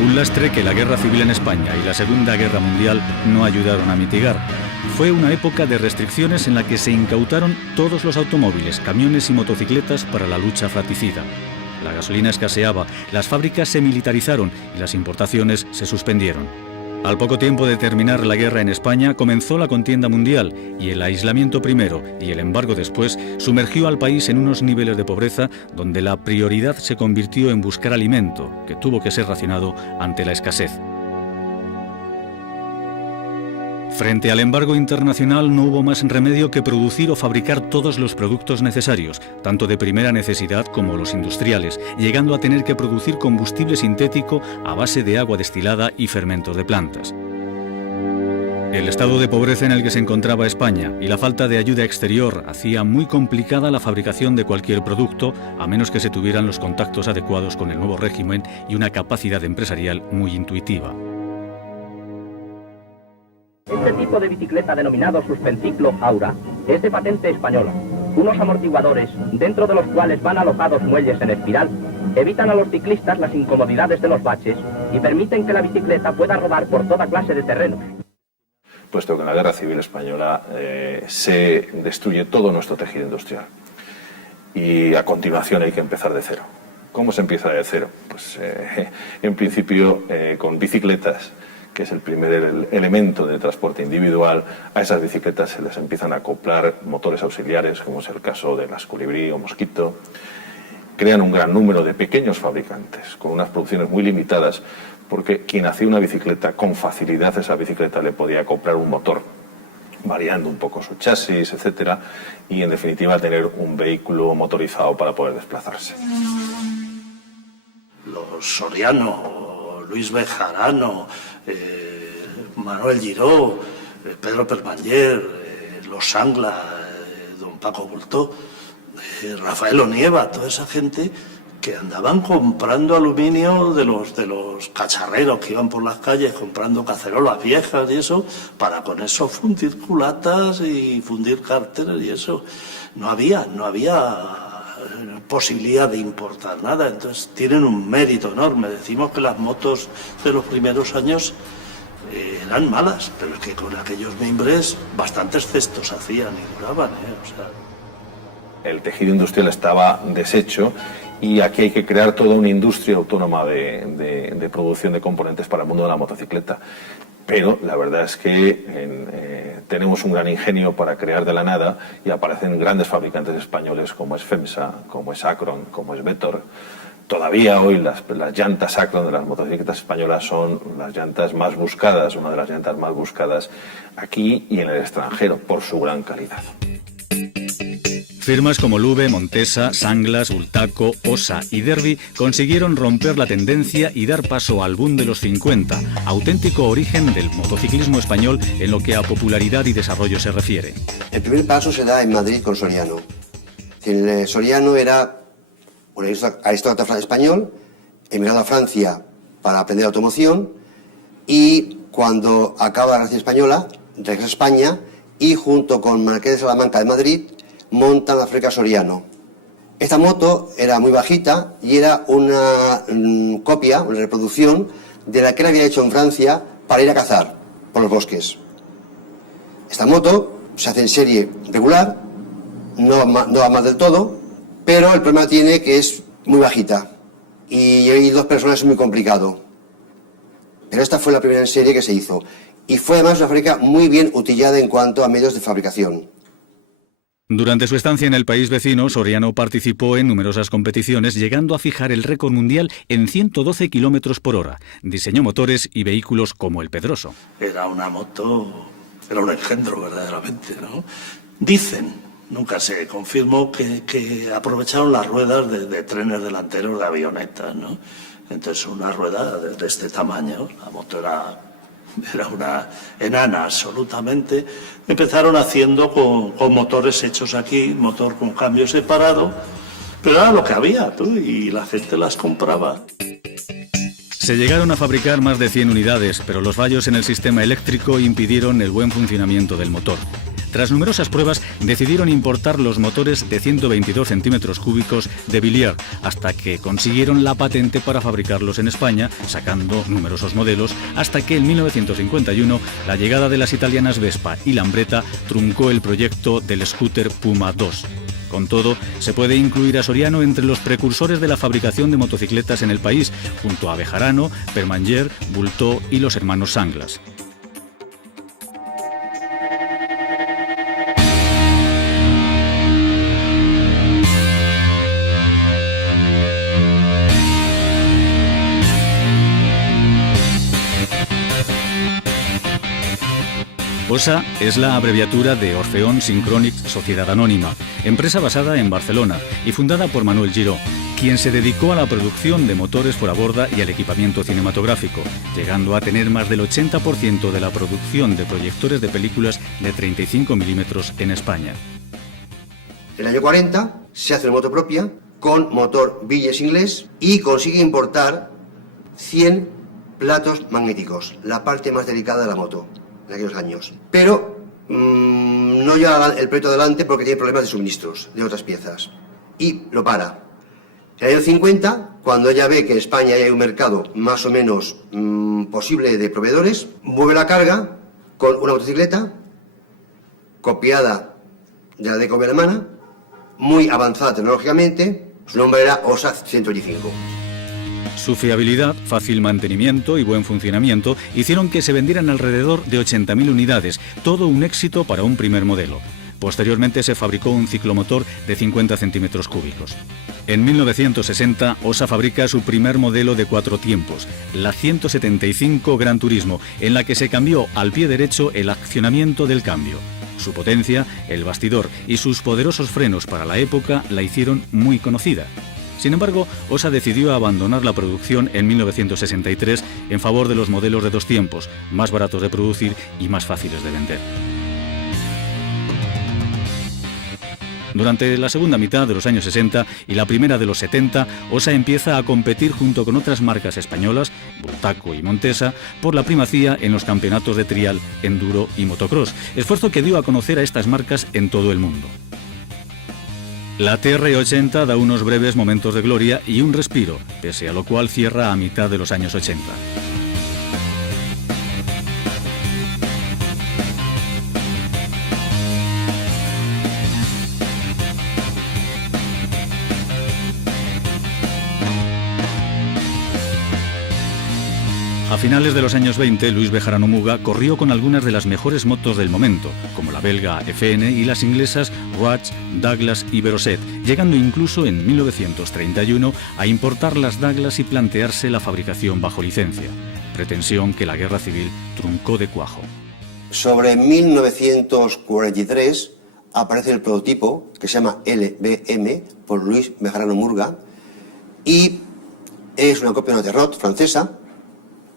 Un lastre que la Guerra Civil en España y la Segunda Guerra Mundial no ayudaron a mitigar. Fue una época de restricciones en la que se incautaron todos los automóviles, camiones y motocicletas para la lucha fratricida. La gasolina escaseaba, las fábricas se militarizaron y las importaciones se suspendieron. Al poco tiempo de terminar la guerra en España, comenzó la contienda mundial y el aislamiento primero y el embargo después sumergió al país en unos niveles de pobreza donde la prioridad se convirtió en buscar alimento, que tuvo que ser racionado ante la escasez. Frente al embargo internacional no hubo más remedio que producir o fabricar todos los productos necesarios, tanto de primera necesidad como los industriales, llegando a tener que producir combustible sintético a base de agua destilada y fermentos de plantas. El estado de pobreza en el que se encontraba España y la falta de ayuda exterior hacía muy complicada la fabricación de cualquier producto, a menos que se tuvieran los contactos adecuados con el nuevo régimen y una capacidad empresarial muy intuitiva. Este tipo de bicicleta denominado suspenciclo Aura es de patente española. Unos amortiguadores, dentro de los cuales van alojados muelles en espiral, evitan a los ciclistas las incomodidades de los baches y permiten que la bicicleta pueda rodar por toda clase de terrenos. Puesto que en la Guerra Civil Española se destruye todo nuestro tejido industrial y a continuación hay que empezar de cero. ¿Cómo se empieza de cero? Pues en principio con bicicletas, que es el primer elemento de transporte individual. A esas bicicletas se les empiezan a acoplar motores auxiliares, como es el caso de las Colibrí o Mosquito. Crean un gran número de pequeños fabricantes, con unas producciones muy limitadas, porque quien hacía una bicicleta, con facilidad a esa bicicleta le podía acoplar un motor, variando un poco su chasis, etcétera, y en definitiva tener un vehículo motorizado para poder desplazarse. Los Soriano, Luis Bejarano, Manuel Giró, Pedro Permanyer, los Sangla, don Paco Bultó, Rafael Onieva, toda esa gente que andaban comprando aluminio de los cacharreros que iban por las calles comprando cacerolas viejas y eso, para con eso fundir culatas y fundir cárteres y eso. No había posibilidad de importar nada, entonces tienen un mérito enorme. Decimos que las motos de los primeros años eran malas, pero es que con aquellos mimbres bastantes cestos hacían y duraban, o sea. El tejido industrial estaba deshecho y aquí hay que crear toda una industria autónoma de producción de componentes para el mundo de la motocicleta. Pero la verdad es que tenemos un gran ingenio para crear de la nada y aparecen grandes fabricantes españoles como es FEMSA, como es Acron, como es Vetor. Todavía hoy las llantas Acron de las motocicletas españolas son las llantas más buscadas, una de las llantas más buscadas aquí y en el extranjero por su gran calidad. Firmas como Lube, Montesa, Sanglas, Bultaco, Osa y Derby consiguieron romper la tendencia y dar paso al boom de los 50, auténtico origen del motociclismo español en lo que a popularidad y desarrollo se refiere. El primer paso se da en Madrid con Soriano. Soriano era un aristócrata español, emigrado a Francia para aprender automoción y cuando acaba la Guerra Civil Española regresa a España y junto con Marqués de Salamanca de Madrid montan la fábrica Soriano. Esta moto era muy bajita y era una copia, una reproducción de la que él había hecho en Francia para ir a cazar por los bosques. Esta moto se hace en serie regular, no va mal del todo, pero el problema tiene que es muy bajita y hay dos personas es muy complicado. Pero esta fue la primera en serie que se hizo y fue además una fábrica muy bien utillada en cuanto a medios de fabricación. Durante su estancia en el país vecino, Soriano participó en numerosas competiciones, llegando a fijar el récord mundial en 112 kilómetros por hora. Diseñó motores y vehículos como el Pedroso. Era una moto, era un engendro verdaderamente, ¿no? Dicen, nunca se confirmó, que aprovecharon las ruedas de trenes delanteros de avionetas, ¿no? Entonces una rueda de este tamaño, la moto era una enana absolutamente. Empezaron haciendo con motores hechos aquí, motor con cambio separado, pero era lo que había, y la gente las compraba. Se llegaron a fabricar más de 100 unidades, pero los fallos en el sistema eléctrico impidieron el buen funcionamiento del motor. Tras numerosas pruebas, decidieron importar los motores de 122 centímetros cúbicos de Villiers, hasta que consiguieron la patente para fabricarlos en España, sacando numerosos modelos, hasta que en 1951 la llegada de las italianas Vespa y Lambretta truncó el proyecto del scooter Puma II. Con todo, se puede incluir a Soriano entre los precursores de la fabricación de motocicletas en el país, junto a Bejarano, Permanyer, Bultó y los hermanos Sanglas. OSA es la abreviatura de Orfeón Synchronic Sociedad Anónima, empresa basada en Barcelona y fundada por Manuel Giró, quien se dedicó a la producción de motores fueraborda y al equipamiento cinematográfico, llegando a tener más del 80% de la producción de proyectores de películas de 35 milímetros en España. En el año 40 se hace una moto propia con motor Villiers inglés y consigue importar 100 platos magnéticos, la parte más delicada de la moto en aquellos años. Pero no lleva el proyecto adelante porque tiene problemas de suministros de otras piezas y lo para. En el año 50, cuando ella ve que en España hay un mercado más o menos posible de proveedores, mueve la carga con una motocicleta copiada de la DKV alemana, muy avanzada tecnológicamente. Su nombre era OSA 125. Su fiabilidad, fácil mantenimiento y buen funcionamiento hicieron que se vendieran alrededor de 80.000 unidades, todo un éxito para un primer modelo. Posteriormente se fabricó un ciclomotor de 50 centímetros cúbicos. En 1960, OSA fabrica su primer modelo de 4 tiempos, la 175 Gran Turismo, en la que se cambió al pie derecho el accionamiento del cambio. Su potencia, el bastidor y sus poderosos frenos para la época la hicieron muy conocida. Sin embargo, OSA decidió abandonar la producción en 1963 en favor de los modelos de 2 tiempos, más baratos de producir y más fáciles de vender. Durante la segunda mitad de los años 60 y la primera de los 70, OSA empieza a competir junto con otras marcas españolas, Bultaco y Montesa, por la primacía en los campeonatos de trial, enduro y motocross, esfuerzo que dio a conocer a estas marcas en todo el mundo. La TR80 da unos breves momentos de gloria y un respiro, pese a lo cual cierra a mitad de los años 80. A finales de los años 20, Luis Bejarano Muga corrió con algunas de las mejores motos del momento, como la belga FN y las inglesas Rouge, Douglas y Veroset, llegando incluso en 1931 a importar las Douglas y plantearse la fabricación bajo licencia, pretensión que la guerra civil truncó de cuajo. Sobre 1943 aparece el prototipo que se llama LBM por Luis Bejarano Muga y es una copia de una Terrot francesa.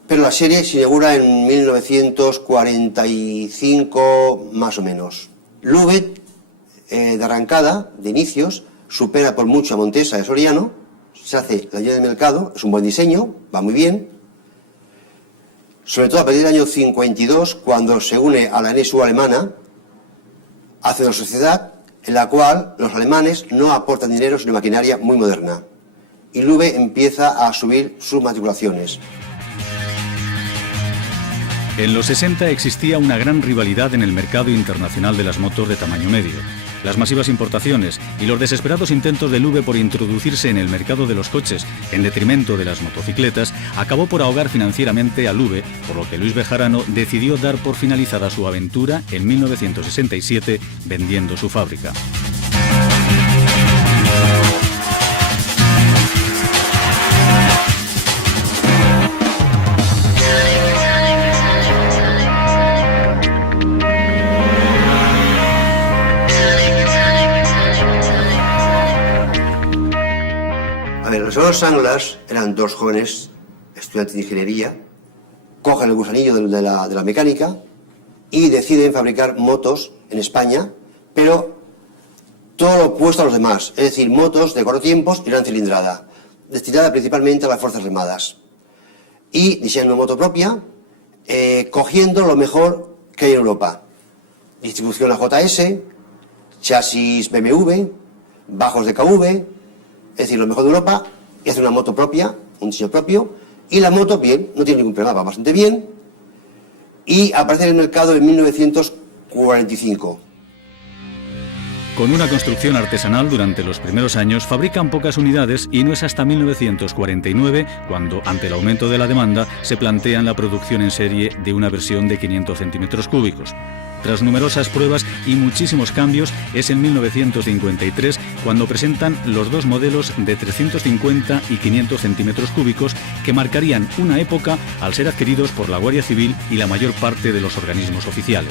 Pero la serie se inaugura en 1945 más o menos. Lube, de arrancada, de inicios, supera por mucho a Montesa de Soriano, se hace la llena de mercado, es un buen diseño, va muy bien. Sobre todo a partir del año 52, cuando se une a la NSU alemana, hace una sociedad en la cual los alemanes no aportan dinero sino maquinaria muy moderna. Y Lube empieza a subir sus matriculaciones. En los 60 existía una gran rivalidad en el mercado internacional de las motos de tamaño medio. Las masivas importaciones y los desesperados intentos de Lube por introducirse en el mercado de los coches en detrimento de las motocicletas acabó por ahogar financieramente a Lube, por lo que Luis Bejarano decidió dar por finalizada su aventura en 1967 vendiendo su fábrica. Los hermanos Sanglas eran 2 jóvenes estudiantes de ingeniería, cogen el gusanillo de la mecánica y deciden fabricar motos en España, pero todo lo opuesto a los demás, es decir, motos de 4 tiempos y gran cilindrada, destinada principalmente a las Fuerzas Armadas. Y diseñan una moto propia, cogiendo lo mejor que hay en Europa. distribución a JS, chasis BMW, bajos de KV, es decir, lo mejor de Europa, y hace una moto propia, un diseño propio, y la moto, bien, no tiene ningún problema, va bastante bien, y aparece en el mercado en 1945. Con una construcción artesanal durante los primeros años fabrican pocas unidades y no es hasta 1949 cuando, ante el aumento de la demanda, se plantean la producción en serie de una versión de 500 centímetros cúbicos. Tras numerosas pruebas y muchísimos cambios, es en 1953 cuando presentan los dos modelos de 350 y 500 centímetros cúbicos que marcarían una época al ser adquiridos por la Guardia Civil y la mayor parte de los organismos oficiales.